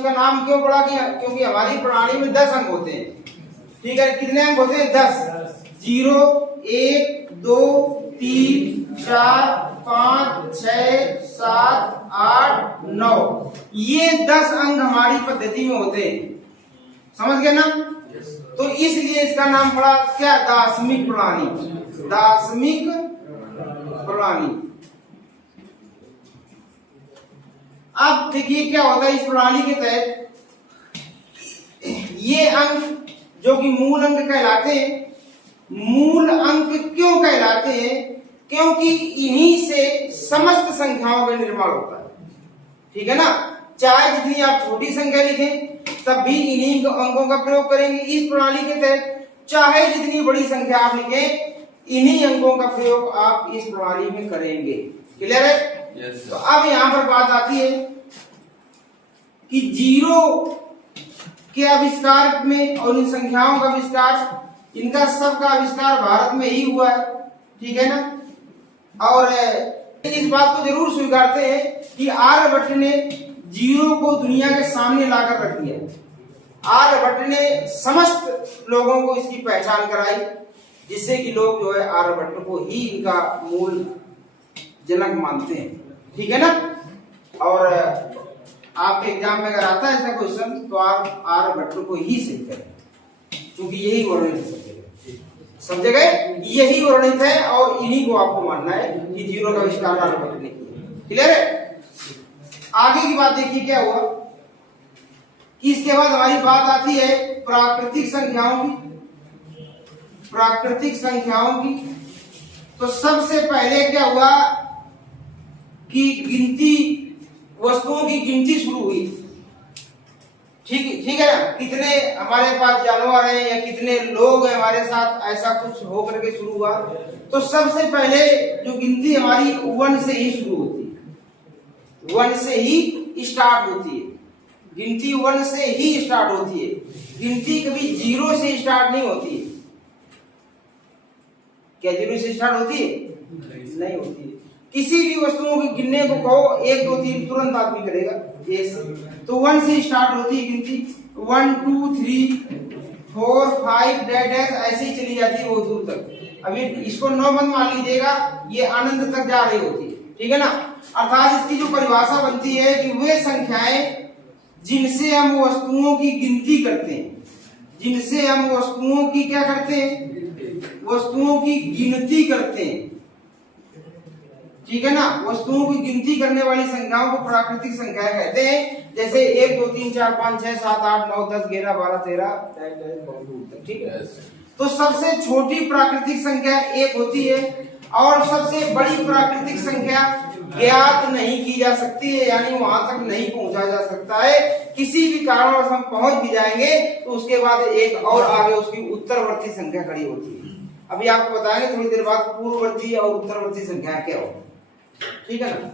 इसका नाम क्यों पड़ा? क्योंकि हमारी प्रणाली में 10 अंक होते हैं। ठीक है, कितने अंक होते हैं? 10। 0 1 2 3 4 5 6 7 8 9, ये 10 अंक हमारी पद्धति में होते हैं। समझ गए ना? तो इसलिए इसका नाम पड़ा क्या? दार्शनिक प्रणाली। दार्शनिक प्रणाली। अब देखिए क्या होता है इस प्रणाली के तहत, ये अंक जो कि मूल अंक कहलाते हैं। मूल अंक क्यों कहलाते हैं? क्योंकि इन्हीं से समस्त संख्याओं का निर्माण होता है। ठीक है ना? चाहे जितनी आप छोटी संख्या लिखें तब भी इन्हीं अंकों का प्रयोग करेंगे इस प्रणाली के तहत, चाहे जितनी बड़ी संख्या आप लिखें इन्हीं अंकों का प्रयोग आप इस प्रणाली में करेंगे। क्लियर है? तो अब यहां पर बात आती है कि जीरो के आविष्कार में और इन संख्याओं का आविष्कार, इनका सबका आविष्कार भारत में ही हुआ है। ठीक है ना? और इस बात को जरूर स्वीकारते हैं कि आर्यभट्ट ने जीरो को दुनिया के सामने लाकर रख दिया। आर्यभट्ट ने समस्त लोगों को इसकी पहचान कराई, जिससे कि लोग जो है आर्यभट्ट को ही इनका मूल जनक मानते हैं। ठीक है ना? और आपके एग्जाम में अगर आता है ऐसा क्वेश्चन तो आप आर्यभट्ट को ही सही करें, क्योंकि यही वर्णित है। समझे गए? यही वर्णित है और इन्हीं को आपको मानना है कि जीरो का आविष्कार आर्यभट्ट ने किया। क्लियर है? आगे की बात देखिए क्या हुआ कि इसके बाद हमारी बात आती है प्राकृतिक संख्याओं की। प्राकृतिक संख्याओं की तो सबसे पहले क्या हुआ कि गिनती, वस्तुओं की गिनती शुरू हुई। ठीक है ना? कितने हमारे पास जानवर हैं या कितने लोग हैं हमारे साथ, ऐसा कुछ होकर के शुरू हुआ। तो सबसे पहले जो गिनती हमारी 1 से ही शुरू होती है। 1 से ही स्टार्ट होती है गिनती। 1 से ही स्टार्ट होती है गिनती। कभी 0 से स्टार्ट नहीं होती है। क्या 0 से स्टार्ट होती है? नहीं होती है। किसी भी वस्तुओं की गिनने को कहो 1 2 3 तुरंत आदमी करेगा। तो 1 से स्टार्ट होती है गिनती। 1 2 3 4 5 डैश ऐसे ही चली जाती है बहुत दूर तक। अभी इसको 9 बंद मान लीजिएगा, ये अनंत तक जा रही होती है। ठीक है ना? अर्थात इसकी जो परिभाषा बनती है कि वे संख्याएं जिनसे हम वस्तुओं की गिनती करते हैं, जिनसे हम वस्तुओं की क्या करते हैं? वस्तुओं की गिनती करते हैं। ठीक है ना? वस्तुओं की गिनती करने वाली संख्याओं को प्राकृतिक संख्याएं कहते हैं। जैसे 1 2 3 4 5 6 7 8 9 10 11 12 13। ठीक है? तो सबसे छोटी प्राकृतिक संख्या 1 होती है और सबसे बड़ी प्राकृतिक संख्या ज्ञात नहीं की जा सकती है, यानी वहां तक नहीं पहुंचा जा सकता है। किसी भी कारणवश हम पहुंच भी जाएंगे तो उसके बाद एक और आगे उसकी उत्तरवर्ती संख्या खड़ी होती है। अभी आपको बताएंगे थोड़ी देर बाद पूर्ववर्ती और उत्तरवर्ती संख्या क्या होती है। ठीक है ना?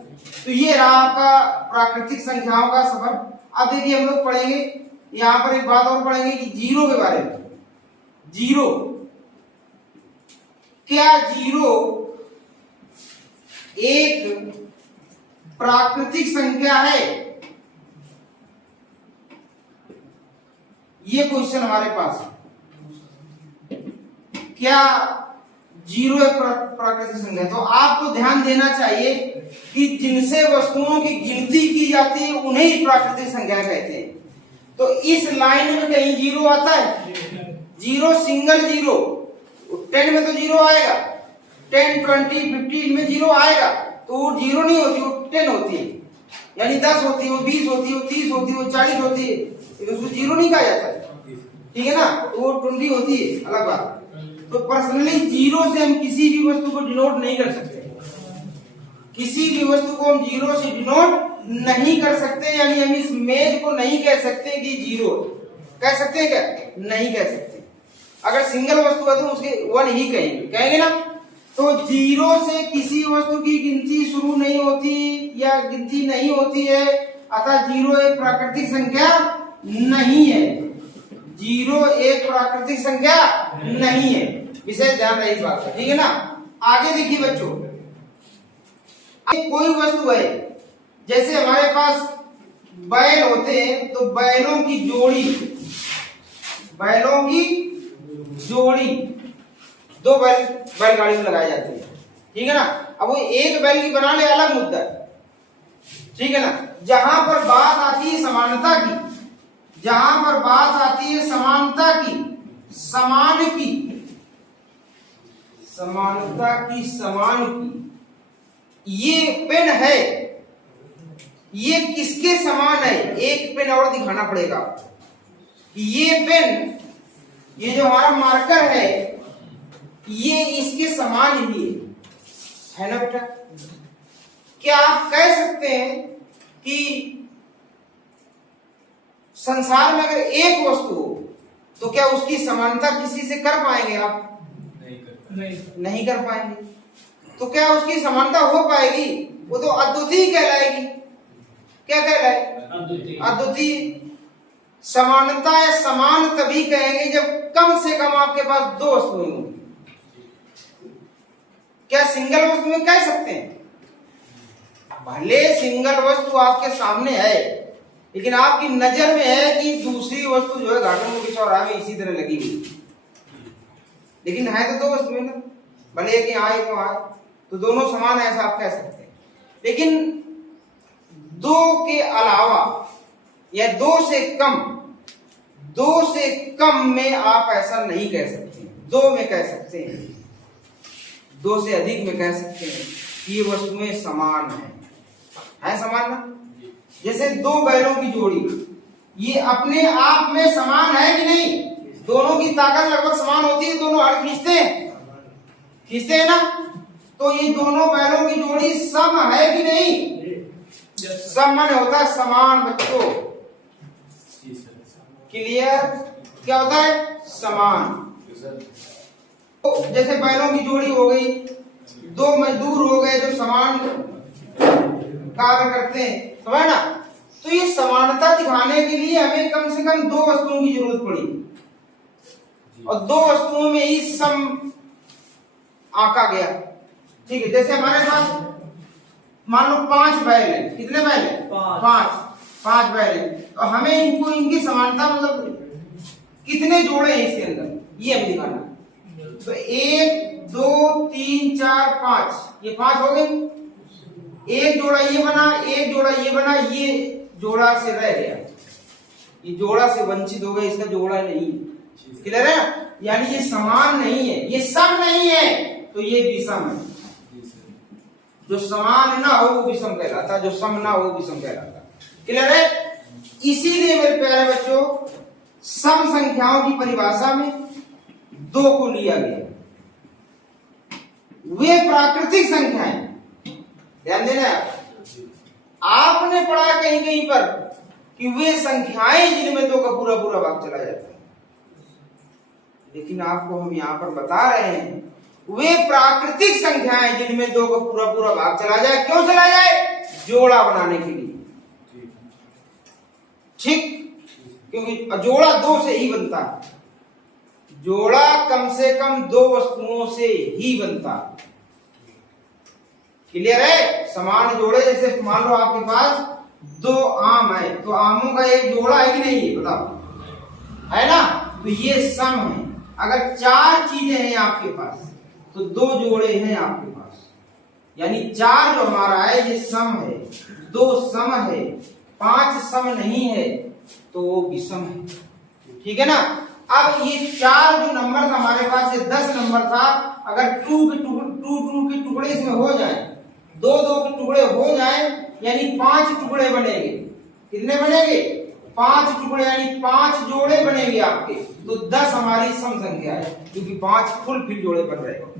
तो ये रहा आपका प्राकृतिक संख्याओं का सफर। अब देखिए हम लोग पढ़ेंगे यहां पर एक बात और पढ़ेंगे कि जीरो के बारे में। जीरो, क्या जीरो एक प्राकृतिक संख्या है? ये क्वेश्चन हमारे पास। क्या जीरो एक प्राकृतिक संख्या? तो आपको ध्यान देना चाहिए कि जिनसे वस्तुओं की गिनती की जाती है उन्हें ही प्राकृतिक संख्या कहते हैं। तो इस लाइन में कहीं जीरो आता है? Zero, single zero. 10 में तो जीरो आएगा, 10 20 50 में जीरो आएगा। तो वो जीरो नहीं होती, वो 10 होती है, यानी 10 होती है, वो 20 होती है, वो 30 होती है, वो 40 होती है। उसको जीरो नहीं कहा जाता है। ठीक है ना? तो वो 20 होती है, अलग बात। तो पर्सनली जीरो से हम किसी भी वस्तु को डिनोट नहीं कर सकते। किसी भी वस्तु को हम जीरो से डिनोट नहीं कर सकते, यानी हम इस मेज को नहीं कह सकते कि जीरो। कह सकते हैं क्या? नहीं कह सकते। अगर सिंगल वस्तु है तो उसके 1 ही कहेंगे ना? तो जीरो से किसी वस्तु की गिनती शुरू नहीं होती या गिनती नहीं होती है, अतः जीरो एक प्राकृतिक संख्या नहीं है। जीरो एक प्राकृतिक संख्या नहीं है। विशेष ध्यान रहे इस बात का। ठीक है ना? आगे देखिए बच्चों, कोई वस्तु है, जैसे हमारे पास बैल होते हैं तो बैलों की जोड़ी, बैलों की जोड़ी दो बैलगाड़ी में लगाई जाती है, ठीक है ना। अब वो एक बैल की बनाने अलग मुद्दा है, ठीक है ना। जहां पर बात आती है समानता की, जहां पर बात आती है समानता की, समान की, समानता की, समान की, ये पेन है, ये किसके समान है? एक पेन और दिखाना पड़ेगा कि ये पेन, ये जो हमारा मार्कर है, ये इसके समान ही है ना बेटा। क्या आप कह सकते हैं कि संसार में अगर एक वस्तु हो तो क्या उसकी समानता किसी से कर पाएंगे आप? नहीं कर पाएंगे। तो क्या उसकी समानता हो पाएगी? वो तो अद्वितीय कहलाएगी। क्या कहलाएगी? अद्वितीय। समानता या समान तभी कहेंगे जब कम से कम आपके पास दो वस्तुएं होंगी। क्या सिंगल वस्तु में कह सकते हैं? भले सिंगल वस्तु आपके सामने है, लेकिन आपकी नजर में है कि दूसरी वस्तु जो है घाटों के चौराहे में इसी तरह लगी हुई, लेकिन है तो दो वस्तुएं ना, भले एक यहाँ एक वहां, तो दोनों समान है ऐसा आप कह सकते हैं। लेकिन दो के अलावा या दो से कम में आप ऐसा नहीं कह सकते। दो में कह सकते हैं, दो से अधिक में कह सकते हैं कि ये वस्तुएं समान है समान ना। जैसे दो बैलों की जोड़ी, ये अपने आप में समान है कि नहीं? दोनों की ताकत लगभग समान होती है, दोनों हड़ खींचते हैं ना। तो ये दोनों बैलों की जोड़ी सम है कि नहीं? सम माने होता है समान बच्चों। क्लियर? क्या होता है? समान। तो जैसे बैलों की जोड़ी हो गई, दो मजदूर हो गए जो समान कार्य करते हैं, समझ ना। तो ये समानता दिखाने के लिए हमें कम से कम दो वस्तुओं की जरूरत पड़ी, और दो वस्तुओं में ही सम आंका गया, ठीक है। जैसे हमारे पास मान लो 5 बैल है। कितने बैल है? 5 बैल है। तो हमें इनकी समानता मतलब कितने जोड़े हैं इसके अंदर, ये हमें दिखाना। तो 1 2 3 4 5, ये 5 हो गए। एक जोड़ा ये बना, एक जोड़ा ये बना, ये जोड़ा से रह गया, ये जोड़ा से वंचित हो गया, इसका जोड़ा नहीं। क्लियर है? यानी ये समान नहीं है, ये सम नहीं है, तो ये विषम है। जो समान ना हो वो विषम कहलाता, जो सम ना हो वो विषम कहलाता। क्लियर है? इसीलिए मेरे प्यारे बच्चों, सम संख्याओं की परिभाषा में दो को लिया गया। वे प्राकृतिक संख्याएं, ध्यान देना, आपने पढ़ा कहीं कहीं पर कि वे संख्याएं जिनमें दो का पूरा पूरा भाग चला जाता है, लेकिन आपको हम यहां पर बता रहे हैं वे प्राकृतिक संख्याएं जिनमें दो का पूरा पूरा भाग चला जाए। क्यों चला जाए? जोड़ा बनाने के लिए, ठीक। क्योंकि जोड़ा दो से ही बनता है, जोड़ा कम से कम दो वस्तुओं से ही बनता है। क्लियर है? समान जोड़े, जैसे मान लो आपके पास 2 आम है, तो आमों का एक जोड़ा है कि नहीं, ये बताओ, है ना। तो ये सम है। अगर 4 चीजें हैं आपके पास तो 2 जोड़े हैं आपके पास, यानी 4 जो हमारा है ये सम है, 2 सम है, 5 सम नहीं है तो वो विषम है, ठीक है ना। अब ये 4 जो नंबर था हमारे पास, ये 10 नंबर था, अगर 2 के टुकड़े इसमें हो जाए, 2 के टुकड़े हो जाए, यानी 5 टुकड़े बनेंगे। कितने बनेंगे? 5 टुकड़े, यानी 5 जोड़े बनेंगे आपके, तो 10 हमारी सम संख्या है, क्योंकि 5 फुल फिल जोड़े बन रहे हैं।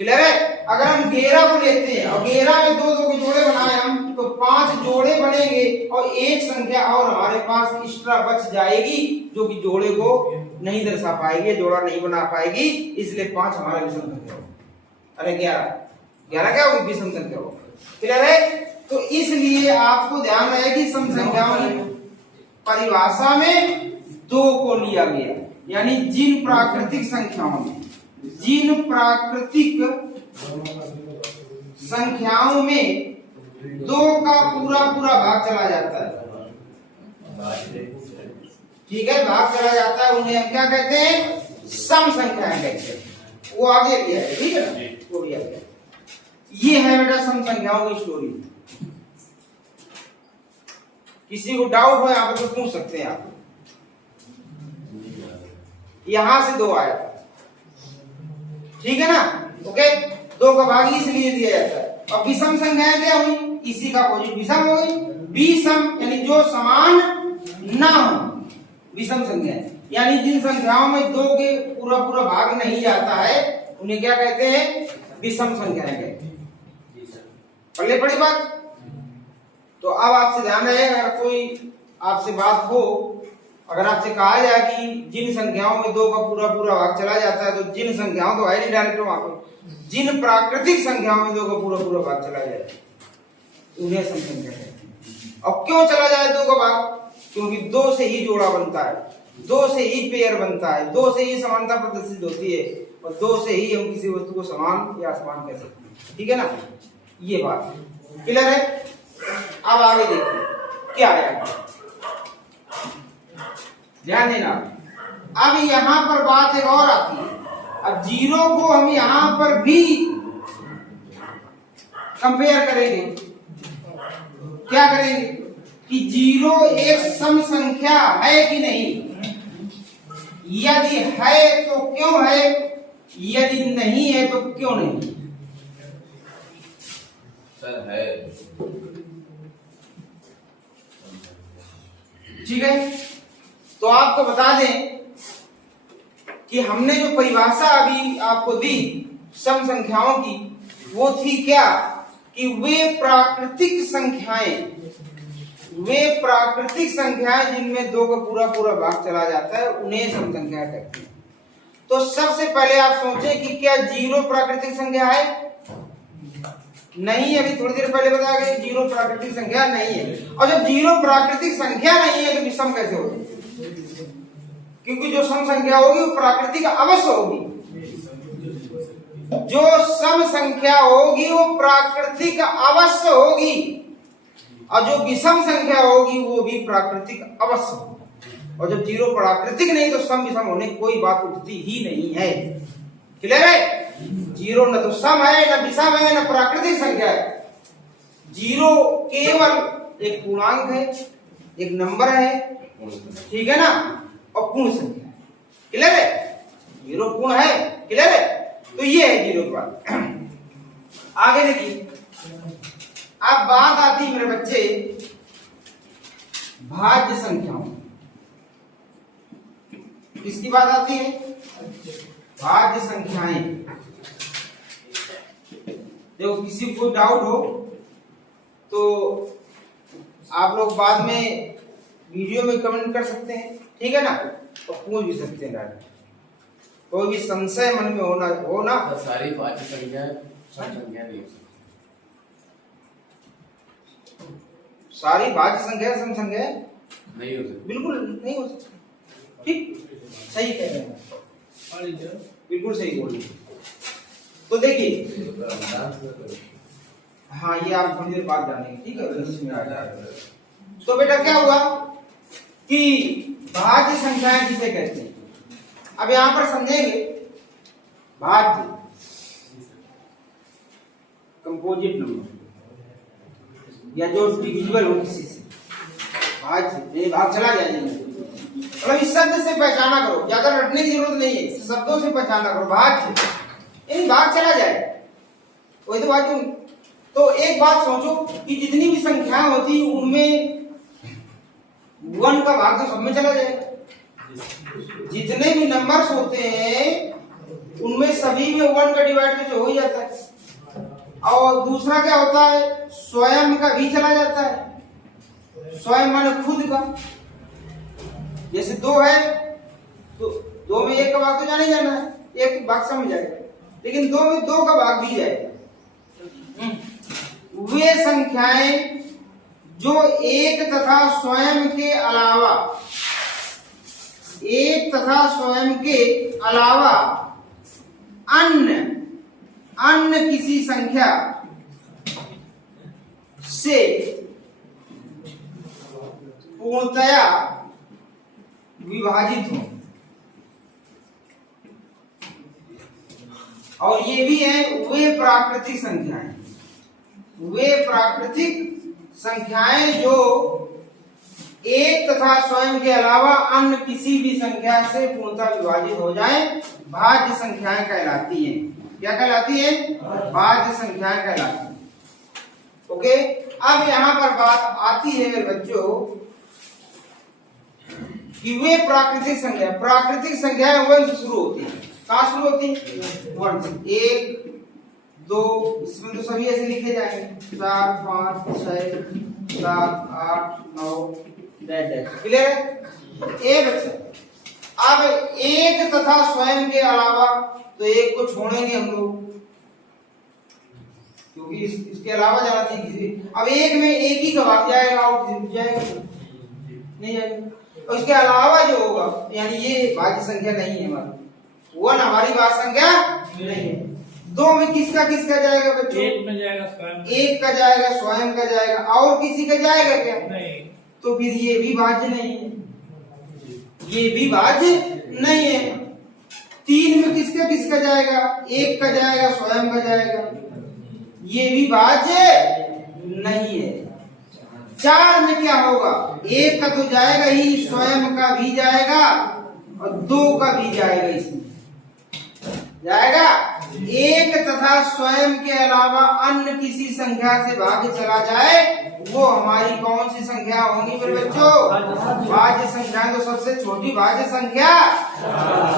क्लियर है? अगर हम 11 को लेते हैं और 11 में 2 के जोड़े बनाए हम, तो 5 जोड़े बनेंगे और एक संख्या और हमारे पास एक्स्ट्रा बच जाएगी, जो कि जोड़े को नहीं दर्शा पाएगी, जोड़ा नहीं बना पाएगी, इसलिए 5 हमारा विषम संख्या होगा। अरे 11 क्या होगी? विषम संख्या होगी। क्लियर है? तो इसलिए आपको ध्यान रहे कि सम संख्याओं की परिभाषा में 2 को लिया गया, यानी जिन प्राकृतिक संख्याओं में, जिन प्राकृतिक संख्याओं में 2 का पूरा पूरा भाग चला जाता है, ठीक है, भाग चला जाता है, उन्हें हम क्या कहते हैं? सम संख्याएं कहते हैं। वो आगे भी है, ठीक है ना, वो भी आगे। ये है बेटा सम संख्याओं की स्टोरी। किसी को डाउट हो यहाँ पर तो पूछ सकते हैं आप। यहां से 2 आया था, ठीक है ना, ओके। 2 का भाग इसलिए दिया जाता है। अब विषम संख्याएं क्या हुई? इसी का अपोजिट विषम हो गई। विषम यानी जो समान ना हो, विषम संख्याएं यानी जिन संख्याओं में 2 के पूरा पूरा भाग नहीं जाता है उन्हें क्या कहते हैं? विषम संख्याएं कहते हैं। पढ़ले पड़ी बात। तो अब आपसे ध्यान रहे, अगर कोई आपसे बात हो, अगर आपसे कहा जाए कि जिन संख्याओं में 2 का पूरा पूरा भाग चला जाता है, तो जिन संख्याओं तो है नहीं डायरेक्ट वहां पे, जिन प्राकृतिक संख्याओं में 2 का पूरा पूरा भाग चला जाए उन्हें सम संख्या कहते हैं। अब क्यों चला जाए 2 का भाग? क्योंकि 2 से ही जोड़ा बनता है, 2 से ही पेयर बनता है, 2 से ही समानता प्रदर्शित होती है, और 2 से ही हम किसी वस्तु को समान या असमान कह सकते हैं, ठीक है ना। ये बात क्लियर है। अब आगे देखिए क्या आया, ध्यान देना। अब यहां पर बात एक और आती है। अब 0 को हम यहां पर भी कंपेयर करेंगे। क्या करेंगे कि 0 एक सम संख्या है कि नहीं, यदि है तो क्यों है, यदि नहीं है तो क्यों नहीं। सर है, ठीक है। तो आपको बता दें कि हमने जो परिभाषा अभी आपको दी सम संख्याओं की, वो थी क्या कि वे प्राकृतिक संख्याएं जिनमें 2 का पूरा पूरा भाग चला जाता है उन्हें सम संख्या कहते हैं। तो सबसे पहले आप सोचें कि क्या 0 प्राकृतिक संख्या है? नहीं, अभी थोड़ी देर पहले बताया गया 0 प्राकृतिक संख्या नहीं है। और जब 0 प्राकृतिक संख्या नहीं है तो विषम कैसे होगी? क्योंकि जो सम संख्या होगी वो प्राकृतिक अवश्य होगी। जो सम संख्या होगी वो प्राकृतिक अवश्य होगी, और जो विषम संख्या होगी वो भी प्राकृतिक अवश्य होगी। और जब 0 प्राकृतिक नहीं तो सम विषम होने की कोई बात उठती ही नहीं है। क्लियर है? 0 न तो सम है, न विषम है, न प्राकृतिक संख्या है। 0 केवल एक पूर्णांक है, एक नंबर है, ठीक है ना, और पूर्ण संख्या है। क्लियर है? 0 पूर्ण है। क्लियर है? तो ये है 0 के बाद। आगे देखिए, अब बात आती है मेरे बच्चे भाज्य संख्याओं। किसकी बात आती है? भाज्य संख्याएं। देखो, किसी को डाउट हो तो आप लोग बाद में वीडियो में कमेंट कर सकते हैं, ठीक है ना, तो पूछ भी सकते हैं डायरेक्ट। कोई भी संशय मन में हो ना। तो सारी भाज्य संख्या सम संख्या नहीं हो सकती। सारी भाज्य संख्या सम संख्या नहीं हो सकती, बिल्कुल नहीं हो सकती। ठीक, सही कह रहे हैं, बिल्कुल सही बोल रहे हैं। तो देखिए, हाँ, ये आप थोड़ी देर बाद जानेंगे, ठीक है। तो बेटा क्या हुआ कि भाज्य संख्याएं किसे कहते हैं? अब यहां पर समझेंगे भाज्य कंपोजिट नंबर, या जो डिविजिबल हो किसी से, भाज्य भाग चला जाएगा। मतलब इस शब्द से पहचाना करो, ज्यादा रटने की जरूरत नहीं है, शब्दों से पहचाना करो। भाज्य यानी भाग चला जाए, वही तो बात। तो एक बात सोचो कि जितनी भी संख्याएं होती उनमें 1 का भाग तो सब में चला जाएगा। जितने भी नंबर्स होते हैं उनमें सभी में 1 का डिवाइड तो हो ही जाता है। और दूसरा क्या होता है, स्वयं का भी चला जाता है। स्वयं माने खुद का। जैसे 2 है तो 2 में 1 का भाग तो जाना ही जाना है, 1 भाग समझ जाएगा, लेकिन 2 में 2 का भाग भी जाएगा। वे संख्याएं जो एक तथा स्वयं के अलावा अन्य किसी संख्या से पूर्णतया विभाजित हो। और ये भी है वे प्राकृतिक संख्याएं, वे प्राकृतिक संख्याएं जो एक तथा स्वयं के अलावा अन्य किसी भी संख्या से पूर्णतः विभाजित हो जाएं, भाज्य संख्याएं कहलाती हैं। क्या कहलाती है? भाज्य संख्याएं कहलाती हैं। ओके, अब यहाँ पर बात आती है मेरे बच्चों कि वे प्राकृतिक संख्याएं वन से शुरू होती हैं। कहाँ शुरू होती है? वन से। 1 2, इसमें तो सभी ऐसे लिखे जाएंगे 4 5 6 7 8 9 10। क्लियर है? ए बच्चा, अब एक तथा स्वयं के अलावा तो एक को छोड़ेंगे हम लोग, क्योंकि इसके अलावा जाना चाहिए किसी। अब एक में एक ही का भाग जाएगा और किसी जाएगा नहीं जाएगा। और इसके अलावा जो होगा, यानी ये भाज्य संख्या नहीं है हमारी, वन हमारी भाज्य संख्या नहीं है। 2 में किसका किसका जाएगा बच्चों? एक में जाएगा स्वयं, एक का जाएगा स्वयं का जाएगा, और किसी का जाएगा क्या? नहीं। तो फिर ये भी भाज्य नहीं है, ये भी भाज्य नहीं है। 3 में किसका किसका जाएगा? एक का जाएगा स्वयं का जाएगा, ये भी भाज्य नहीं है। 4 में क्या होगा? एक का तो जाएगा ही, स्वयं का भी जाएगा और 2 का भी जाएगा। इसमें जाएगा एक तथा स्वयं के अलावा अन्य किसी संख्या से भाग चला जाए, वो हमारी कौन सी संख्या होगी मेरे बच्चों? भाज्य संख्या। तो सबसे छोटी भाज्य संख्या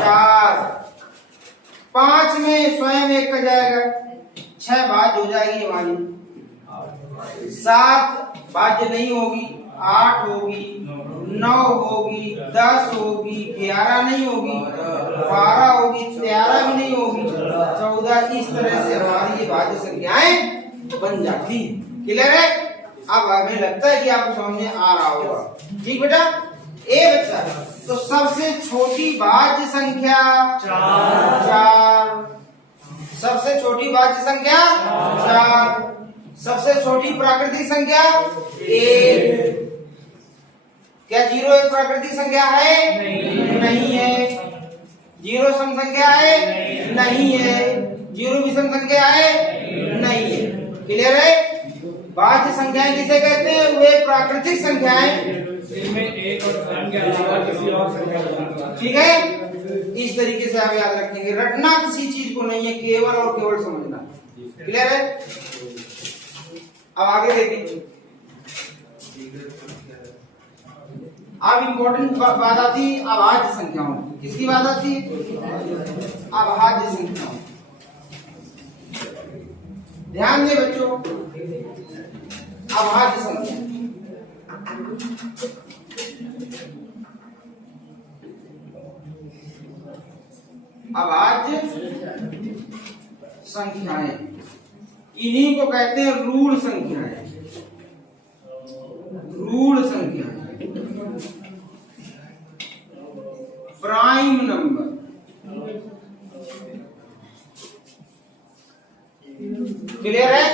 4। 5 में स्वयं एक का जाएगा, 6 भाज्य हो जाएगी हमारी। 7 भाज्य नहीं होगी, 8 होगी, 9 होगी, 10 होगी, 11 नहीं होगी, 12 होगी, 13 भी नहीं होगी, 14। इस तरह से हमारी ये भाज्य संख्याएं बन जाती है। क्लियर है? अब हमें लगता है कि आपको समझ में आ रहा होगा। ठीक बेटा? ए बच्चा, तो सबसे छोटी भाज्य संख्या 4, सबसे छोटी भाज्य संख्या 4, सबसे छोटी प्राकृतिक संख्या 1। क्या 0 एक प्राकृतिक संख्या है? नहीं है। 0 सम संख्या है? नहीं है। 0 विषम संख्या है? नहीं है। क्लियर है? भाज्य संख्याएं किसे कहते हैं? वे प्राकृतिक संख्याएं जिनमें एक और स्वयं के अलावा किसी और संख्या। ठीक है? इस तरीके से आप याद रखेंगे। रटना किसी चीज को नहीं है, केवल और केवल समझना। क्लियर है? अब आगे देखिए। अब इम्पोर्टेंट बात आती है अभाज्य संख्याओं। किसकी बात आती है? अभाज्य संख्याओं। ध्यान दे बच्चों, अभाज्य संख्या। अभाज्य संख्याएं, इन्हीं को कहते हैं रूढ़ संख्याएं। रूढ़ संख्याएं, प्राइम नंबर। क्लियर है?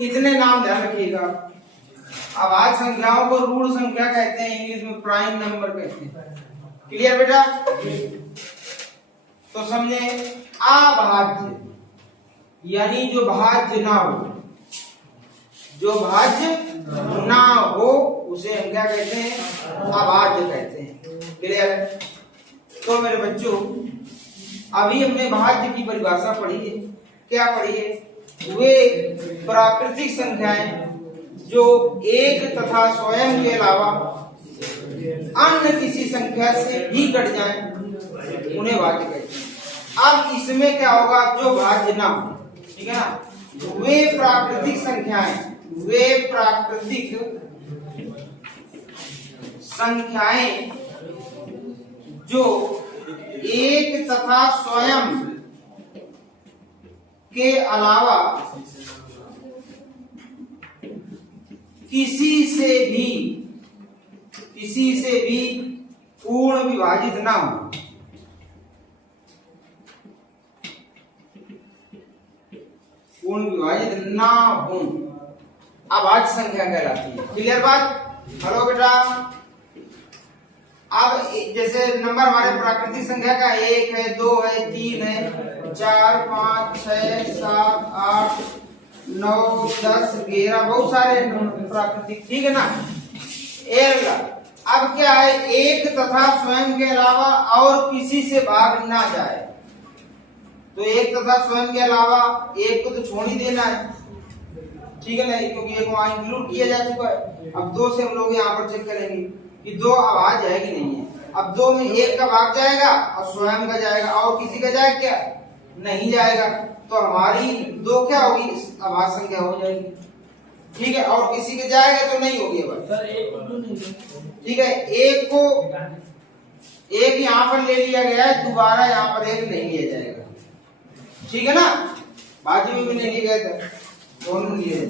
इतने नाम ध्यान रखिएगा। अभाज्य संख्याओं को रूढ़ संख्या कहते हैं, इंग्लिश में प्राइम नंबर कहते हैं। क्लियर बेटा? तो समझे, अभाज्य यानी जो भाज्य ना हो, जो भाज्य ना हो उसे हम क्या कहते हैं? अभाज्य कहते हैं। क्लियर है? तो मेरे बच्चों, अभी हमने भाज्य की परिभाषा पढ़ी है। क्या पढ़ी है? वे प्राकृतिक संख्याएं जो एक तथा स्वयं के अलावा अन्य किसी संख्या से भी कट जाएं, उन्हें भाज्य कहते हैं। अब इसमें क्या होगा? जो भाज्य ना हो, ठीक है ना, वे प्राकृतिक संख्याएं, वे प्राकृतिक संख्याएं जो एक तथा स्वयं के अलावा किसी से भी पूर्ण विभाजित ना हो। पूर्ण विभाजित ना हो, अभाज्य संख्या कहलाती है। क्लियर बात? हेलो बेटा, अब जैसे नंबर हमारे प्राकृतिक संख्या का 1 है, 2 है, 3 है, 4, 5, 6, 7, 8, 9, 10, 11, बहुत सारे प्राकृतिक, ठीक है ना। अगला, अब क्या है, एक तथा स्वयं के अलावा और किसी से भाग ना जाए। तो एक तथा स्वयं के अलावा एक को तो छोड़ ही देना है, ठीक है ना, क्योंकि एक वहां इंक्लूड किया जा चुका है। अब 2 से हम लोग यहाँ पर चेक करेंगे कि 2 आवाज है कि नहीं है। अब 2 में एक का भाग जाएगा और स्वयं का जाएगा, और किसी का जाएगा क्या, नहीं जाएगा। तो हमारी 2 क्या होगी, आवाज संख्या हो जाएगी, ठीक है। और किसी के जाएगा तो नहीं होगी आवाज, ठीक है। एक यहाँ पर ले लिया गया है, दोबारा यहाँ पर एक नहीं लिया जाएगा, ठीक है ना। बाजू में भी नहीं लिया गया था, दोनों लिए।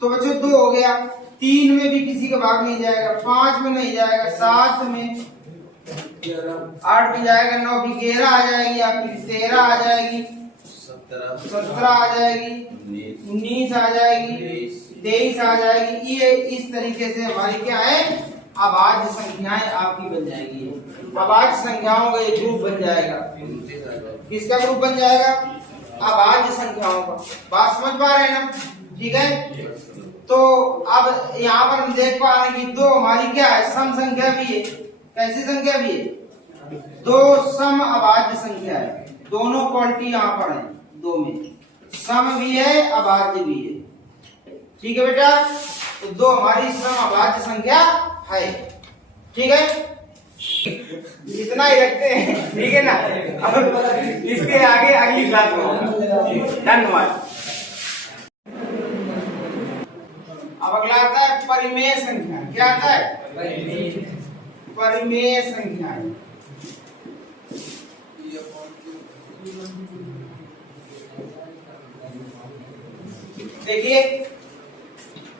तो बच्चों 2 हो गया, 3 में भी किसी का भाग नहीं जाएगा, 5 में नहीं जाएगा, 7 में, 8 में जाएगा, 9 भी 11 आ जाएगी, आपकी 13 आ जाएगी, 17 आ जाएगी, 19 आ जाएगी, 23 आ जाएगी। ये इस तरीके से हमारी क्या है, अभाज्य संख्याएं आपकी बन जाएगी। अभाज्य संख्याओं का एक ग्रुप बन जाएगा। किसका ग्रुप बन जाएगा, अभाज्य संख्याओं का। बात समझ पा रहे हैं ना, ठीक है। तो अब यहाँ पर हम देख पा रहे हैं कि 2 हमारी क्या है, सम संख्या भी है। कैसी संख्या भी है, 2 सम अभाज्य संख्या है। दोनों क्वालिटी यहाँ पर है, 2 में सम भी है, अभाज्य भी है, ठीक है बेटा। तो 2 हमारी सम अभाज्य संख्या है, ठीक है। इतना ही रखते हैं, ठीक है ना। अब इसके आगे अगली क्लास में। धन्यवाद। अब अगला आता है परिमेय संख्या। क्या आता है, परिमेय संख्या। देखिए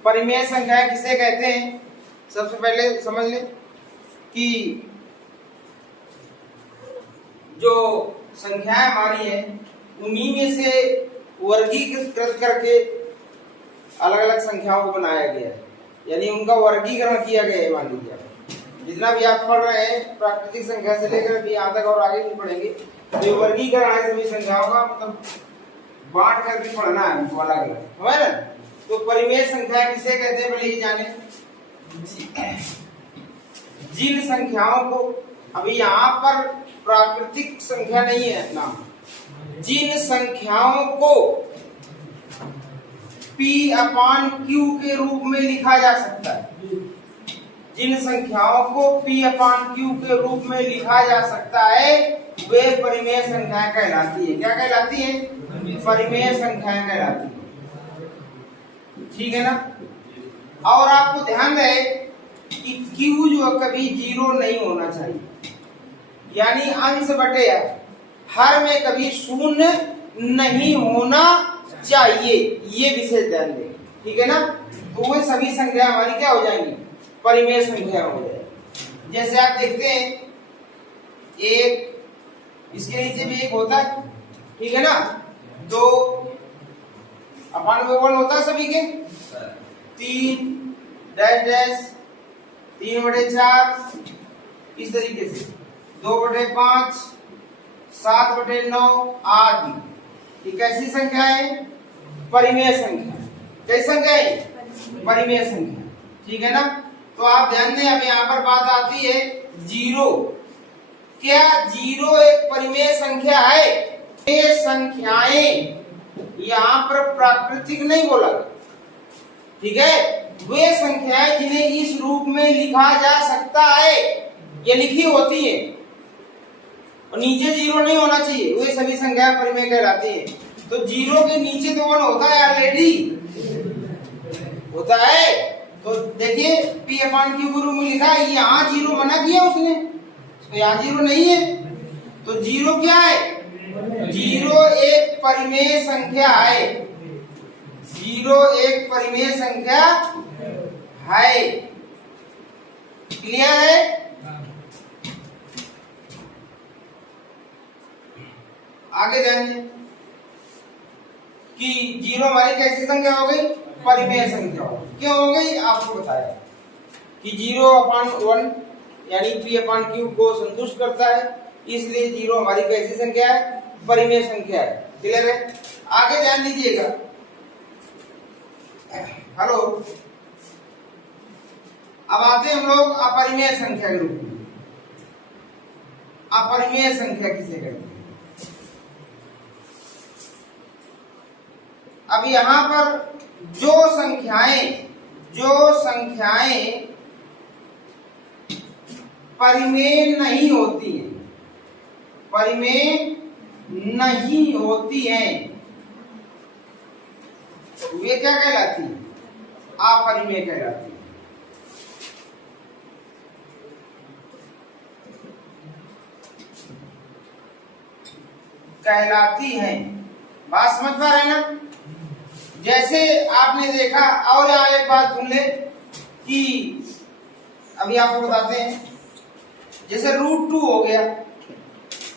परिमेय संख्या किसे कहते हैं, सबसे पहले समझ ले कि जो संख्याएं हमारी है उन्हीं में से वर्गीकृत करके अलग अलग संख्याओं को बनाया गया है, यानी उनका वर्गीकरण किया गया है। मान लीजिए जितना भी आप पढ़ रहे हैं प्राकृतिक संख्या से लेकर भी यहाँ तक और आगे भी पढ़ेंगे, तो वर्गीकरण है सभी संख्याओं का, मतलब बांट करके पढ़ना है उनको अलग अलग, है ना। तो परिमेय संख्या किसे कहते हैं, पहले ये जाने। जिन संख्याओं को, अभी यहाँ पर प्राकृतिक संख्या नहीं है नाम, जिन संख्याओं को P/Q के रूप में लिखा जा सकता है, जिन संख्याओं को P/Q के रूप में लिखा जा सकता है, वे परिमेय संख्याएं कहलाती है। क्या कहलाती है, परिमेय संख्याएं कहलाती है, ठीक है ना। और आपको ध्यान रहे कि Q जो कभी 0 नहीं होना चाहिए, यानी अंश बटे हर में कभी शून्य नहीं होना चाहिए, ये विशेष ध्यान दें, ठीक है ना। तो वे सभी संख्या हमारी क्या हो जाएंगी, परिमेय संख्या हो जाएगी। जैसे आप देखते हैं 1, इसके नीचे भी 1 होता है, ठीक है ना। 2 अपन में 1 होता है सभी के, 3 डैश डैश, 3/4, इस तरीके से 2/5, 7/9 आदि। ये कैसी संख्या है, परिमेय संख्या। कैसी संख्या है, परिमेय संख्या, ठीक है ना। तो आप ध्यान दें, अब यहाँ पर बात आती है 0। क्या 0 एक परिमेय संख्या है? ये संख्याएं यहाँ पर प्राकृतिक नहीं बोला, ठीक है। वे संख्याएं जिन्हें इस रूप में लिखा जा सकता है, ये लिखी होती है, और नीचे 0 नहीं होना चाहिए, वे सभी संख्याएं परिमेय कहलाती है। तो 0 के नीचे तो 1 होता है ऑलरेडी, होता है। तो देखिए P/Q के रूप में लिखा है, यहाँ 0 मना किया उसने, तो यहाँ 0 नहीं है। तो 0 क्या है, 0 एक परिमेय संख्या है, 0 एक परिमेय संख्या है। क्लियर है? आगे ध्यान दें कि 0 हमारी कैसी संख्या हो गई, परिमेय संख्या हो गई। क्यों हो गई आपको बताया, कि 0/1 यानी p/q को संतुष्ट करता है, इसलिए 0 हमारी कैसी संख्या है? परिमेय संख्या है। क्लियर है? आगे ध्यान दीजिएगा। हेलो, अब आते हैं हम लोग अपरिमेय संख्या के रूप में। अपरिमेय संख्या किसे कहते हैं? अब यहां पर जो संख्याएं परिमेय नहीं होती हैं, वे क्या कहलाती हैं? अपरिमेय कहलाती हैं। बात समझ पा रहे हैं ना? जैसे आपने देखा, और यहाँ एक बात सुन ले कि अभी आपको बताते हैं, जैसे √2 हो गया,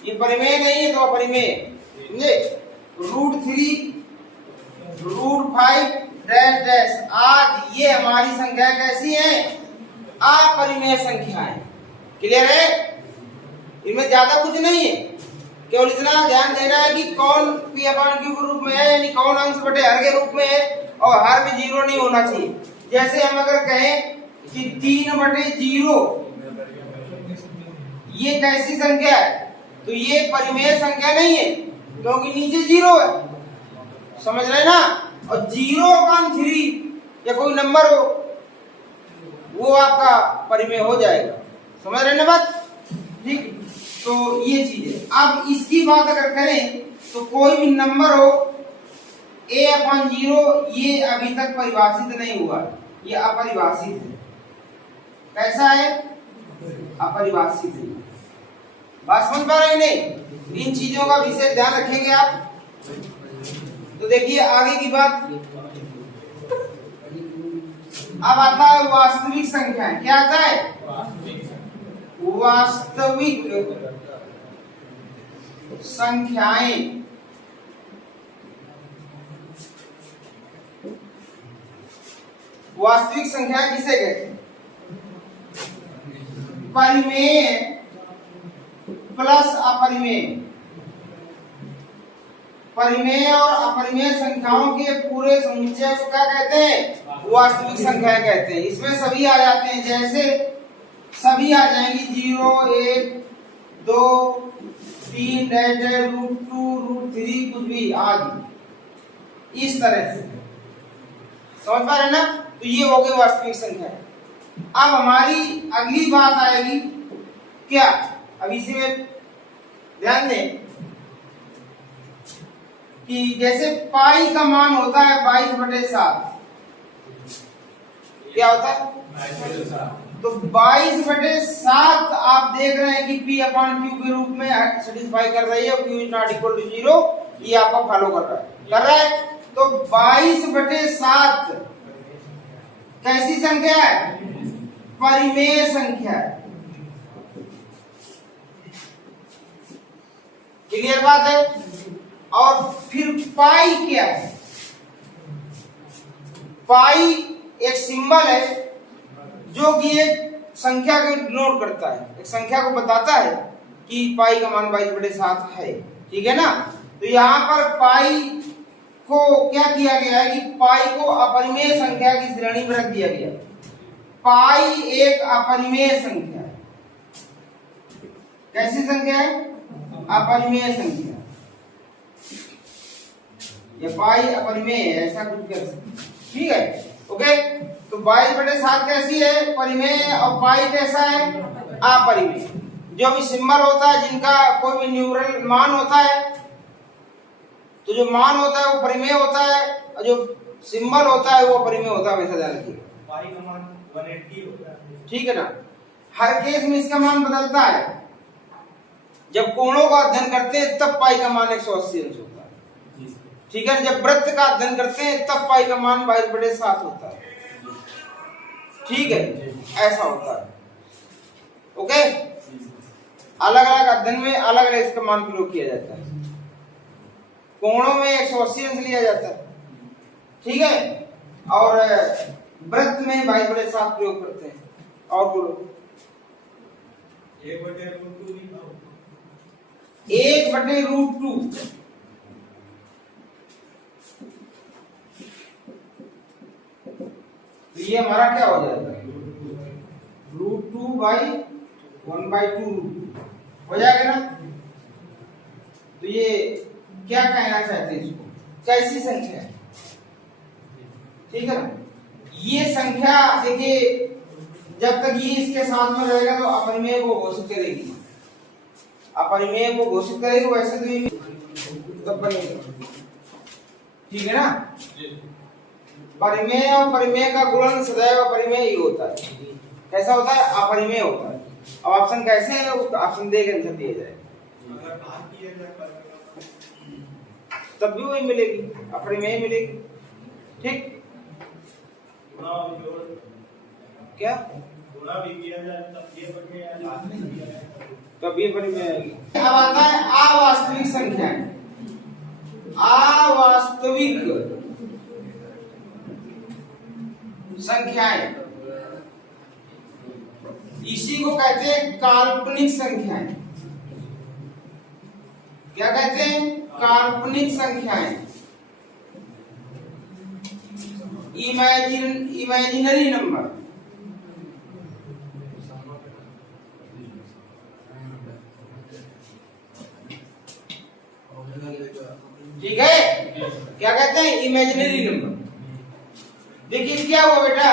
ये परिमेय नहीं है तो अपरिमेय, समझे? √3, √5 डैश डैश, आज ये हमारी संख्या कैसी है? अपरिमेय संख्या है। क्लियर है? इनमें ज्यादा कुछ नहीं है, केवल इतना ध्यान देना है कि कौन p/q के रूप में है, यानी कौन अंश बटे हर के रूप में है, और हर में 0 नहीं होना चाहिए। जैसे हम अगर कहें कि 3/0 ये कैसी संख्या है, तो ये परिमेय संख्या नहीं है, क्योंकि नीचे 0 है। समझ रहे ना? और 0/3 या कोई नंबर हो, वो आपका परिमेय हो जाएगा। समझ रहे ना बात? ठीक, तो ये चीज है। अब इसकी बात अगर करें तो कोई भी नंबर हो a/0, ये अभी तक परिभाषित नहीं हुआ, ये अपरिभाषित है। कैसा है? अपरिभाषित है। बात समझ पा रहे हैं नहीं? इन चीजों का विशेष ध्यान रखेंगे आप। तो देखिए आगे की बात। अब आता है वास्तविक संख्या। क्या आता है? वास्तविक संख्याएं। वास्तविक संख्या किसे कहते हैं? परिमेय प्लस अपरिमेय। परिमेय और अपरिमेय संख्याओं के पूरे समुच्चय को क्या कहते हैं? वास्तविक संख्या कहते हैं। इसमें सभी आ जाते हैं, जैसे सभी आ जाएंगी 0, 1, 2, 3, √2, √3, कुछ भी आदि, इस तरह से। समझ पा रहे ना? तो ये हो गई वास्तविक संख्या। अब हमारी अगली बात आएगी क्या? अब इसी में ध्यान दें कि जैसे पाई का मान होता है 22/7। क्या होता है? तो 22/7 आप देख रहे हैं कि p/q के रूप में सेटिस्फाई कर रही है, q is not equal to 0, ये आपको फॉलो कर रहा है। तो 22/7 कैसी संख्या है? परिमेय संख्या है। क्लियर बात है? और फिर पाई क्या है? पाई एक सिंबल है जो कि एक संख्या को डिनोट करता है, एक संख्या को बताता है कि पाई का मान 22/7 है। ठीक है ना? तो यहाँ पर पाई को क्या किया गया है कि पाई को अपरिमेय संख्या की श्रेणी में रख दिया गया। पाई एक अपरिमेय संख्या है। कैसी संख्या है? अपरिमेय संख्या। ये पाई अपरिमेय है, ऐसा कुछ कर सकते। ठीक है? ओके, तो 22/7 कैसी है? परिमेय। और पाई कैसा है? अपरिमेय। जो भी सिंबल होता है, जिनका कोई भी न्यूमरल मान होता है, तो जो मान होता है वो परिमेय होता है, और जो सिंबल होता है वो अपरिमेय होता है। वैसा ध्यान रखिए। पाई का मान 180 होता है। ठीक है ना? हर केस में इसका मान बदलता है। जब कोणों का अध्ययन करते हैं तब पाई का मान 180 अंश होता है। ठीक है? जब वृत्त का अध्ययन करते हैं तब पाई का मान 22/7 होता है। ठीक है? ऐसा होता है। ओके, अलग अलग अध्ययन में अलग अलग इसका मान प्रयोग किया जाता है। कोणों में 180 अंश लिया जाता है। ठीक है? और वृत्त में 22/7 प्रयोग करते हैं। और बोलो 1/√2। तो ये हमारा क्या हो जाएगा, √2/1/2 हो जाएगा ना। तो ये क्या कहना चाहते हैं, इसको कैसी संख्या है, ठीक है ना। ये संख्या देखिए जब तक ये इसके साथ में रहेगा तो अपरिमेय को घोषित करेगी, अपरिमेय को घोषित करेगी, वैसे तो ये तब बनेगा, ठीक है ना। परिमेय और परिमेय का गुणन सदैव अपरिमेय ही होता है। कैसा होता है, अपरिमेय होता है। अब ऑप्शन कैसे है, उसका ऑप्शन दे के आंसर दिया जाएगा, तब भी वही मिलेगी, अपरिमेय मिलेगी, ठीक। क्या तब ये परिमेय आएगी। अब आता है अवास्तविक संख्याएं, अवास्तविक संख्याएं, इसी को कहते हैं काल्पनिक संख्याएं। क्या कहते हैं, काल्पनिक संख्याएं, इमेजिनरी नंबर। ठीक है, क्या कहते हैं, इमेजिनरी नंबर। देखिए क्या हुआ बेटा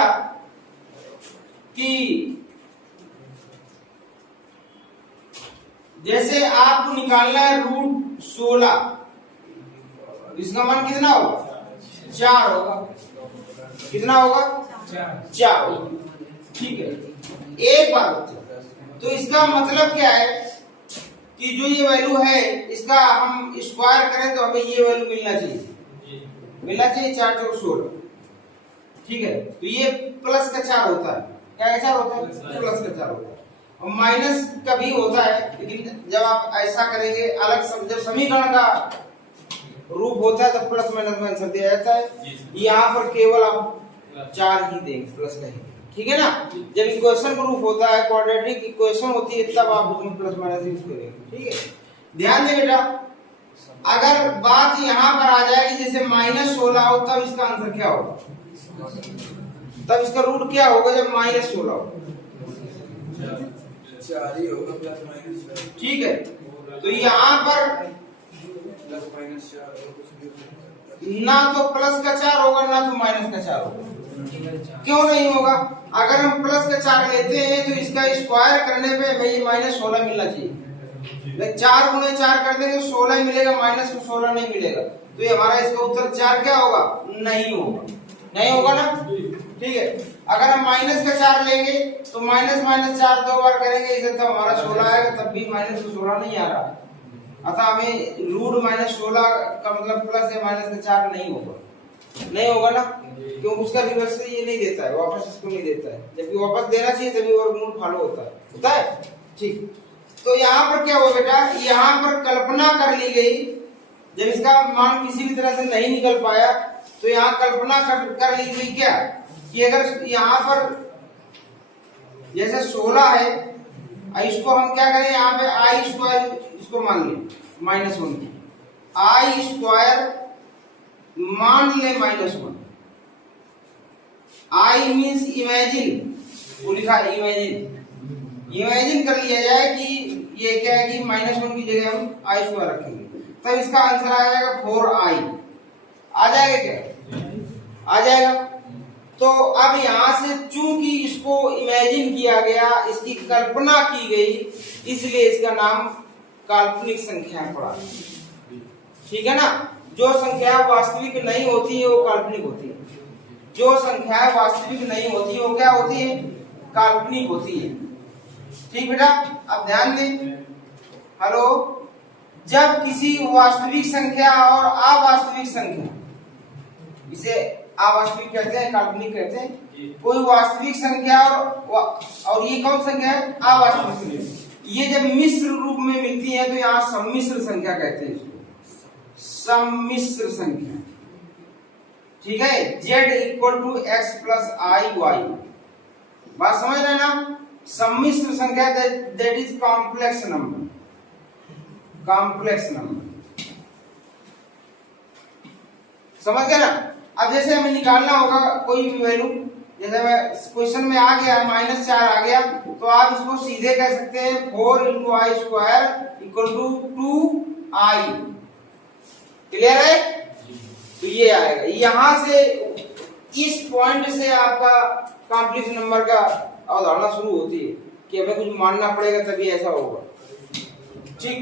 कि जैसे आपको निकालना है √16, इसका मान कितना होगा, 4 होगा। कितना होगा, 4 होगा, ठीक है। एक बात तो इसका मतलब क्या है कि जो ये वैल्यू है इसका हम स्क्वायर करें तो हमें ये वैल्यू मिलना चाहिए, 4 × 16, ठीक है। तो ये प्लस का 4 होता है, क्या का 4 होता है, प्लस का 4 होता है। और माइनस का भी होता है, लेकिन जब आप ऐसा करेंगे अलग जब समीकरण का रूप होता है तो प्लस माइनस में आंसर दिया जाता है। यहाँ पर केवल आप 4 ही देंगे, प्लस का ही, ठीक है ना। जब इक्वेशन का रूप होता है, क्वाड्रेटिक इक्वेशन होती है, तब आप उसमें प्लस माइनस यूज करेंगे, ठीक है। ध्यान दें बेटा, अगर बात यहाँ पर आ जाएगी जैसे -16 हो, तब इसका आंसर क्या होगा, तब इसका रूट क्या होगा जब -16 हो, 4 ही होगा, प्लस माइनस 4, ठीक है। तो यहाँ पर प्लस माइनस 4 ना तो प्लस का 4 होगा ना तो माइनस का 4 होगा। क्यों नहीं होगा, अगर हम प्लस का 4 लेते हैं तो इसका स्क्वायर करने पे हमें ये -16 मिलना चाहिए। 4 × 4 कर देंगे तो 16 मिलेगा, माइनस में 16 नहीं मिलेगा। तो ये हमारा इसका उत्तर 4 क्या होगा, नहीं होगा, नहीं होगा ना, ठीक है। अगर हम माइनस का 4 लेंगे तो माइनस 4 2 बार करेंगे, इसे तब हमारा 16 आएगा, तब भी -16 नहीं आ रहा। अतः हमें √-16 का मतलब प्लस या माइनस का 4 नहीं होगा, नहीं होगा ना, क्योंकि उसका रिवर्स से ये नहीं देता है, वापस इसको नहीं देता है, जबकि वापस देना चाहिए तभी वर्गमूल फॉलो होता है, ठीक। तो यहाँ पर क्या हुआ बेटा, यहाँ पर कल्पना कर ली गई, जब इसका मान किसी भी तरह से नहीं निकल पाया तो यहाँ कल्पना कर ली गई क्या कि अगर यहाँ पर जैसे 16 है, इसको हम क्या करें, यहाँ पे I² इसको मान लें -1, I² मान ले -1। I मीन्स इमेजिन, वो लिखा इमेजिन कर लिया जाए कि ये क्या है कि -1 की जगह हम I² रखेंगे, तब इसका आंसर आ जाएगा 4I। आ जाएगा क्या, आ जाएगा। तो अब यहां से चूंकि इसको इमेजिन किया गया, इसकी कल्पना की गई, इसलिए इसका नाम काल्पनिक संख्या पड़ा, ठीक है ना। जो संख्या वास्तविक नहीं होती है वो काल्पनिक होती है, जो संख्या वास्तविक नहीं होती वो क्या होती है, काल्पनिक होती है, ठीक बेटा। अब ध्यान दें, हेलो, जब किसी वास्तविक संख्या और अवास्तविक संख्या, इसे अवास्तविक कहते हैं, काल्पनिक कहते हैं, कोई वास्तविक संख्या और ये कौन संख्या है, अवास्तविक संख्या, ये जब मिश्र रूप में मिलती है तो यहाँ सम्मिश्र संख्या कहते हैं इसको, सम्मिश्र संख्या, ठीक है। Z = X + I Y, बात समझ रहे ना? सम्मिश्र संख्या that is complex number, complex number, समझ गए ना? अब जैसे हमें निकालना होगा कोई भी वैल्यू, जैसे क्वेश्चन में आ गया -4 आ गया, तो आप इसको सीधे कह सकते हैं 4 × i² = 2i। क्लियर है? तो ये आएगा, यहां से इस पॉइंट से आपका कॉम्प्लेक्स नंबर का अवधारणा शुरू होती है कि हमें कुछ मानना पड़ेगा तभी ऐसा होगा। ठीक,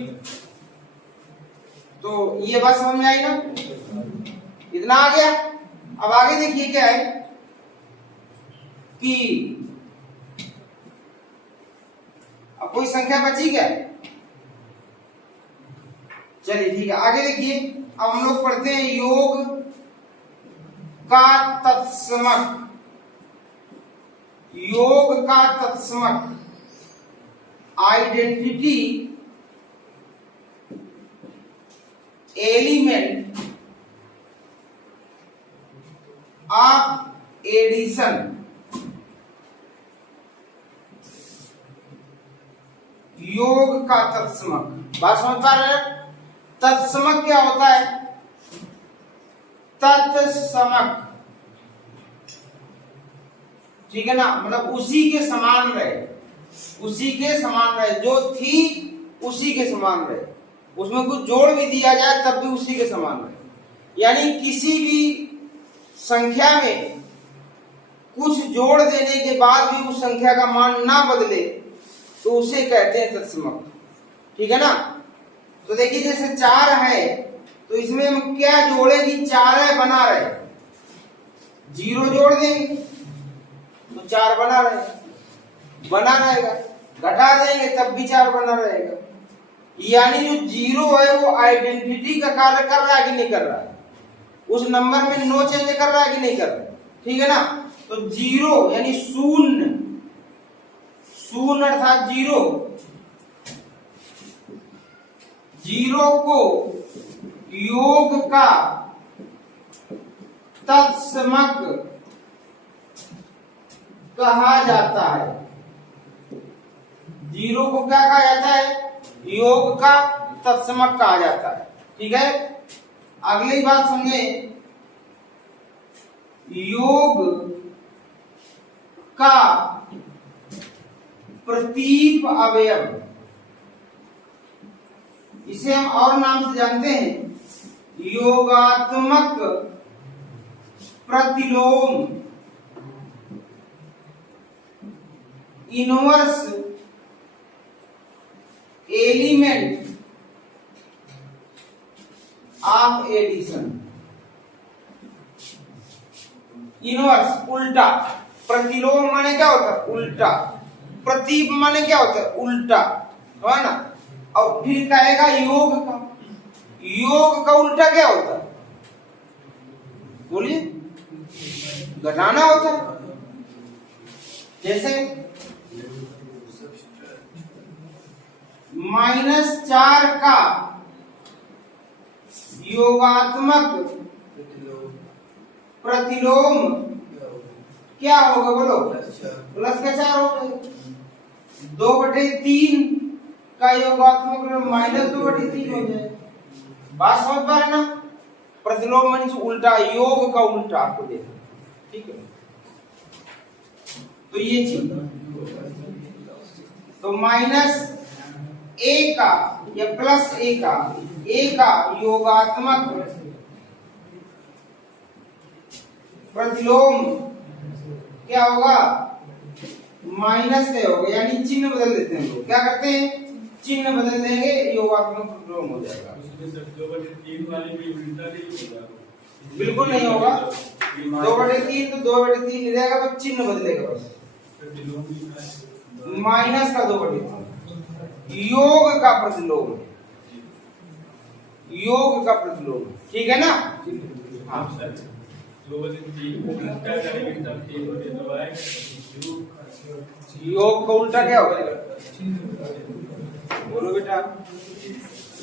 तो ये बात समझ में आई ना? इतना आ गया। अब आगे देखिए क्या है कि अब कोई संख्या बची क्या? चलिए ठीक है, आगे देखिए। अब हम लोग पढ़ते हैं योग का तत्समक। योग का तत्समक आइडेंटिटी एलिमेंट ऑफ एडिशन। योग का तत्समक, बात समझ पा रहे हैं? तत्समक क्या होता है? तत्समक, ठीक है ना, मतलब उसी के समान रहे, उसी के समान रहे, जो थी उसी के समान रहे, उसमें कुछ जोड़ भी दिया जाए तब भी उसी के समान रहे। यानी किसी भी संख्या में कुछ जोड़ देने के बाद भी उस संख्या का मान ना बदले तो उसे कहते हैं तत्समक। ठीक है ना? तो देखिए जैसे 4 है तो इसमें हम क्या जोड़े कि 4 है बना रहे, 0 जोड़ देंगे तो 4 बना रहेगा, घटा देंगे तब भी 4 बना रहेगा। यानी जो 0 है वो आइडेंटिटी का कार्य कर रहा है कि नहीं कर रहा है, उस नंबर में नो चेंज कर रहा है कि नहीं कर रहा है। ठीक है ना? तो 0 यानी शून्य, शून्य अर्थात 0 को योग का तत्समक कहा जाता है। 0 को क्या कहा जाता है? योग का तत्समक कहा जाता है। ठीक है, अगली बात समझे, योग का प्रतीप अवयव, इसे हम और नाम से जानते हैं योगात्मक प्रतिलोम, inverse element of addition. Inverse उल्टा, प्रतिलोम माने क्या होता है? उल्टा। प्रतीप माने क्या होता है? उल्टा, है ना? और फिर कहेगा योग का, योग का उल्टा क्या होता है? बोलिए, घटाना होता है। जैसे -4 का योगात्मक प्रतिलोम क्या होगा? बोलो, प्लस का 4 होगा। 2/3 का योगात्मक -2/3 हो जाए। बात समझ पा रहे ना? प्रतिलोम मीन्स उल्टा, योग का उल्टा आपको देखना। ठीक है, तो ये चीज, तो -a का या +a का, a का योगात्मक प्रतिलोम क्या होगा? माइनस का होगा, यानी चिन्ह बदल देते हैं लोग। क्या करते हैं? चिन्ह बदल देंगे, योगात्मक प्रतिलोम हो जाएगा। बिल्कुल नहीं होगा, 2/3 तो 2/3 नहीं रहेगा, तो चिन्ह बदलेगा बस, माइनस का 2/3। योग का प्रतिलोम, योग का प्रतिलोम। ठीक है ना? हाँ, योग का उल्टा क्या होगा? बोलो बेटा,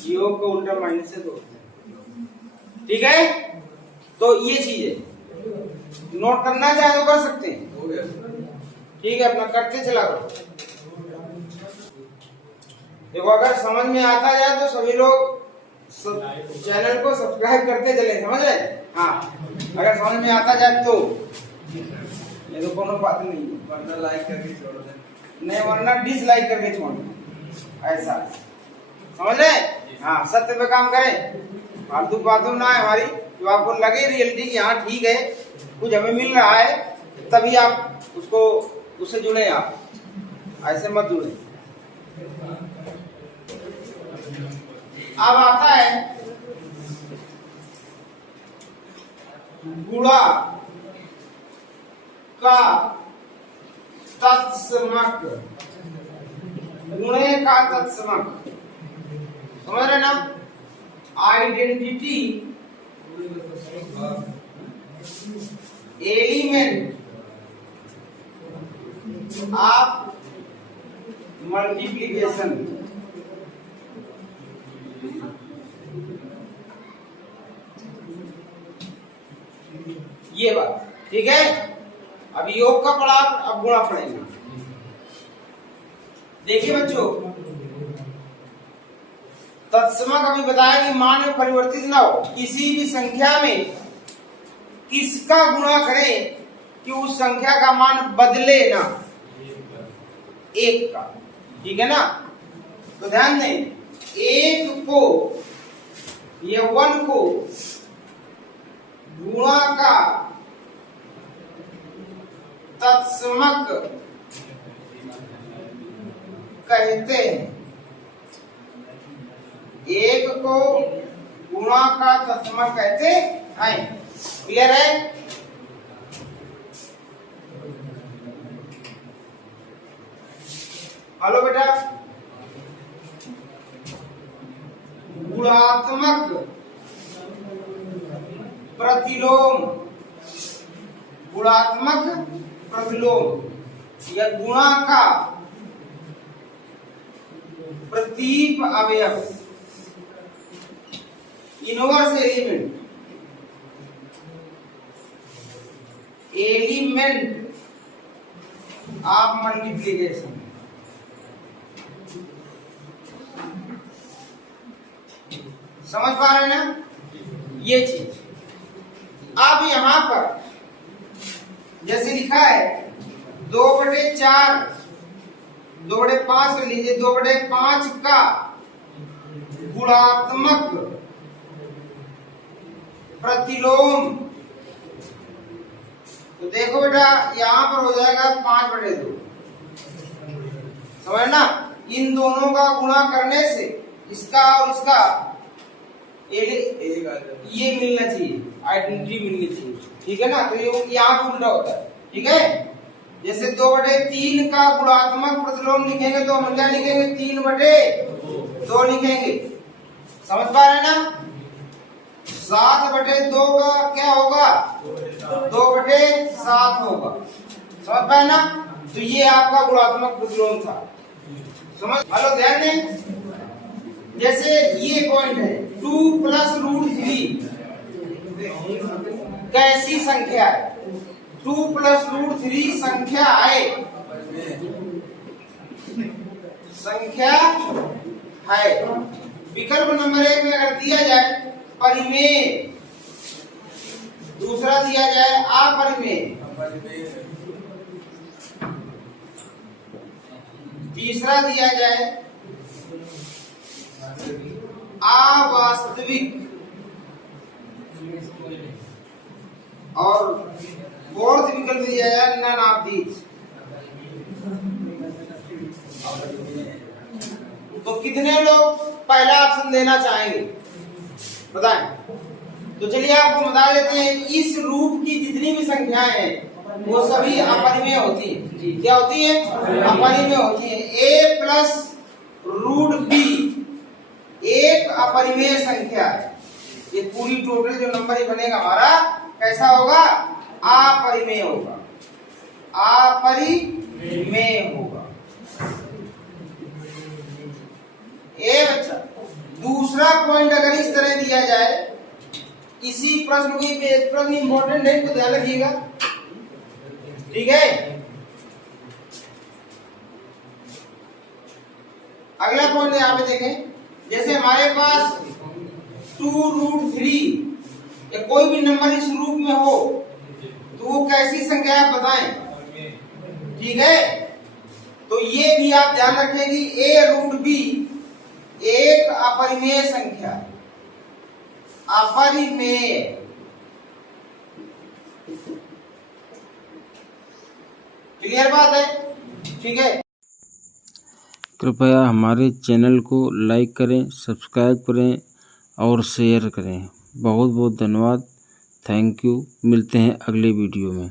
योग का उल्टा माइनस से 2। ठीक है, तो ये चीज है, नोट करना चाहे तो कर सकते हैं। ठीक है, अपना करते चला करो। देखो अगर समझ में आता जाए तो सभी लोग चैनल को सब्सक्राइब करते चले, समझ रहे? हाँ, अगर समझ में आता जाए तो, ये तो कोनो बात नहीं, वरना लाइक करके छोड़ दें। नहीं वरना डिसलाइक करके छोड़ दो, ऐसा समझ रहे? हाँ, सत्य पे काम करें, फालतू बातों ना है हमारी, जो आपको लगे रियलिटी की हाँ ठीक है कुछ हमें मिल रहा है, तभी आप उसको उससे जुड़े, आप ऐसे मत जुड़े। अब आता है गुणा का तत्समक, गुणे का तत्समक, समझ रहे ना? आइडेंटिटी एलिमेंट ऑफ मल्टीप्लिकेशन, ये बात ठीक है। अब योग का पढ़ा, अब गुणा पढ़ेंगे। देखिए बच्चों, तत्समक अभी बताया कि मान में परिवर्तित ना हो, किसी भी संख्या में किसका गुणा करें कि उस संख्या का मान बदले ना, एक का, ठीक है ना? तो ध्यान दें, एक को या 1 को गुणा का तत्समक कहते हैं, एक को गुणा का तत्समक कहते हैं। क्लियर है? हेलो बेटा, गुणात्मक प्रतिलोम, गुणात्मक प्रतिलोम या गुणा का प्रतीप अवयव, inverse element, element of multiplication. समझ पा रहे हैं ना ये चीज? अब यहां पर जैसे लिखा है 2/4, 2/5 कर लीजिए, 2/5 का गुणात्मक प्रतिलोम, तो देखो बेटा यहां पर हो जाएगा 5/2, समझ ना? इन दोनों का गुणा करने से इसका और इसका ये मिलना चाहिए, आइडेंटिटी मिलनी चाहिए, ठीक है ना? तो ये यहाँ पे उल्टा होता है, ठीक है? जैसे 2/3 का गुणात्मक प्रतिलोम लिखेंगे तो हम क्या लिखेंगे? 3/2 लिखेंगे। समझ पा रहे हैं ना? 7/2 का क्या होगा? 2/7 होगा। समझ पाए ना? तो ये आपका गुणात्मक प्रतिलोम था। समझ? हेलो, ध्यान दें, जैसे ये पॉइंट है 2 + √3 कैसी संख्या है? 2 + √3 संख्या है, संख्या है। विकल्प नंबर 1 में अगर दिया जाए परिमेय, दूसरा दिया जाए अपरिमेय, तीसरा दिया जाए अवास्तविक, और फोर्थ विकल्प दिया जाए नन ऑफ दीज। तो कितने लोग पहला ऑप्शन देना चाहेंगे बताएं? तो चलिए आपको बता देते हैं, इस रूप की जितनी भी संख्याएं हैं वो सभी अपरिमेय होती है। जी, क्या होती है? अपरिमेय होती है। a + √b एक अपरिमेय संख्या है। ये पूरी टोटल जो नंबर ही बनेगा हमारा कैसा होगा? अपरिमेय होगा, अपरिमेय होगा। ए बच्चा, दूसरा पॉइंट अगर इस तरह दिया जाए, इसी प्रश्न की प्रश्न इंपॉर्टेंट है तो ध्यान रखिएगा, ठीक है? अगला पॉइंट यहाँ पे देखें, जैसे हमारे पास 2√3 या कोई भी नंबर इस रूप में हो तो वो कैसी संख्या है बताएं। ठीक है, तो ये भी आप ध्यान रखें कि a√b एक अपरिमेय संख्या, अपरिमेय। क्लियर बात है? ठीक है। कृपया हमारे चैनल को लाइक करें, सब्सक्राइब करें और शेयर करें। बहुत बहुत धन्यवाद। Thank you. मिलते हैं अगले वीडियो में।